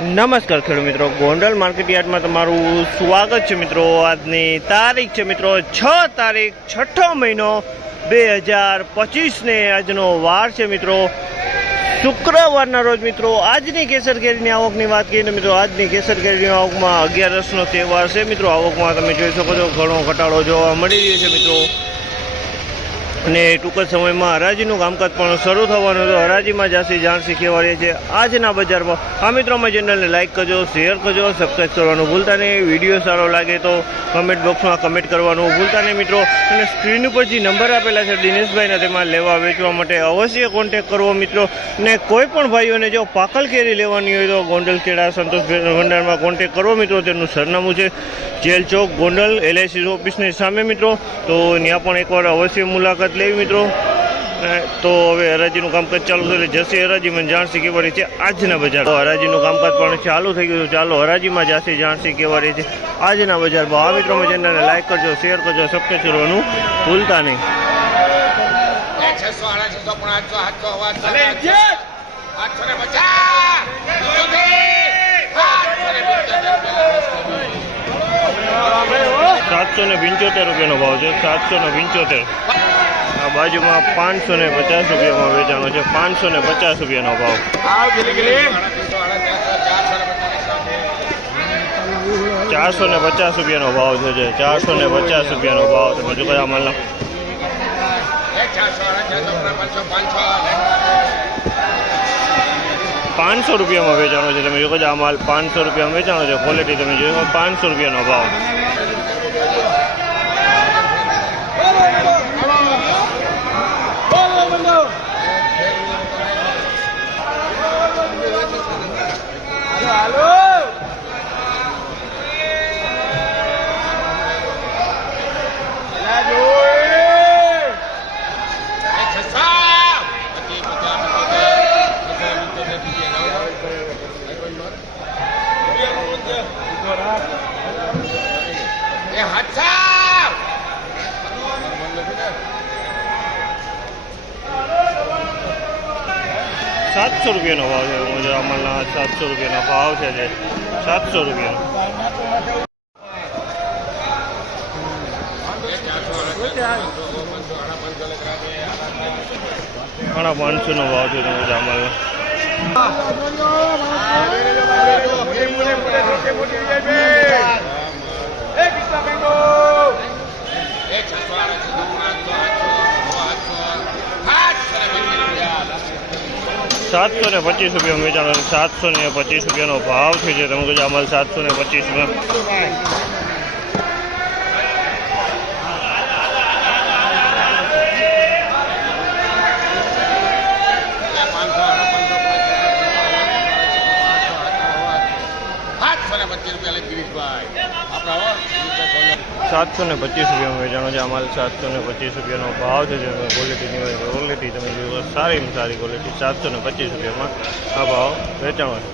નમસ્કાર ખેડૂત મિત્રો. ગોંડલ માર્કેટ યાર્ડમાં તમારું સ્વાગત છે મિત્રો. આજની તારીખ છે મિત્રો છ તારીખ છઠ્ઠો મહિનો બે હજાર પચીસને આજનો વાર છે મિત્રો. શુક્રવારના રોજ મિત્રો આજની કેસર કેરીની આવકની વાત કરીએ તો મિત્રો આજની કેસર કેરીની આવકમાં અગિયારસનો તહેવાર છે મિત્રો. આવકમાં તમે જોઈ શકો છો ઘણો ઘટાડો જોવા મળી રહ્યો છે મિત્રો. અને ટૂંક જ સમયમાં હરાજીનું કામકાજ પણ શરૂ થવાનું હતું. હરાજીમાં જાસી જાણસી કહેવાય છે. આજના બજારમાં આ મિત્રો, અમારી ચેનલને લાઇક કરજો શેર કરજો સબસ્ક્રાઈબ કરવાનું ભૂલતા નહીં. વીડિયો સારો લાગે તો કમેન્ટ બોક્સમાં કમેન્ટ કરવાનું ભૂલતા નહીં મિત્રો. અને સ્ક્રીન ઉપર જે નંબર આપેલા છે દિનેશભાઈના, તેમાં લેવા વેચવા માટે અવશ્ય કોન્ટેક કરવો મિત્રો. ને કોઈ પણ ભાઈઓને જો પાકલ કેરી લેવાની હોય તો ગોંડલ કેળા સંતોષ ભંડારમાં કોન્ટેક કરવો મિત્રો. તેનું સરનામું છે જેલ ચોક ગોંડલ એલઆઈસી ઓફિસની સામે મિત્રો. તો ત્યાં પણ એકવાર અવશ્ય મુલાકાત લેવી મિત્રો. તો હવે હરાજીનું કામકાજ ચાલુ થયું એટલે જશે હરાજીમાં જાણસી કેવારી છે આજના બજાર. હરાજીનું કામકાજ પણ ચાલુ થઈ ગયું. ચાલો હરાજીમાં જશે જાણસી કેવારી છે. આજના બજારમાં આ મિત્રો ચેનલને લાઈક કરજો શેર કરજો સબસ્ક્રાઈબ કરવાનું ભૂલતા નહીં. સાતસો ને પંચોતેર રૂપિયાનો ભાવ છે. સાતસો ને પંચોતેર. આ બાજુમાં પાંચસો ને પચાસ રૂપિયામાં વેચાણો છે. પાંચસો ને પચાસ રૂપિયાનો ભાવ. ચારસો ને પચાસ રૂપિયાનો ભાવ છે. જે ચારસો ને પચાસ રૂપિયાનો ભાવ તમે જો કયા માલના? પાંચસો રૂપિયામાં વેચાણો છે. તમે જો કદાચ આ માલ પાંચસો રૂપિયામાં વેચાણો છે. ક્વોલિટી તમે જોયો પાંચસો રૂપિયાનો ભાવ. સાતસો રૂપિયાનો ભાવ છે મુજબ આ માલના સાતસો રૂપિયાનો ભાવ છે જે સાતસો રૂપિયાનો ઘણા પાંચસોનો ભાવ છે તમે આ સાતસો ને પચીસ રૂપિયા વેચાણો છે. સાતસો ને પચીસ રૂપિયાનો ભાવ છે જે તમે કહેજો અમારે સાતસો ને પચીસમાં સાતસો ને પચીસ રૂપિયા લઈ ગિરીશભાઈ આપણે હો ગિરીશભાઈ સાતસો ને પચીસ રૂપિયામાં વેચાણો છે અમારે સાતસો ને પચીસ રૂપિયાનો ભાવ છે. જે ક્વોલિટીની હોય ક્વોલિટી તમે જોયો સારીમાં સારી ક્વોલિટી સાતસો ને પચીસ રૂપિયામાં આ ભાવ વેચાણો છે.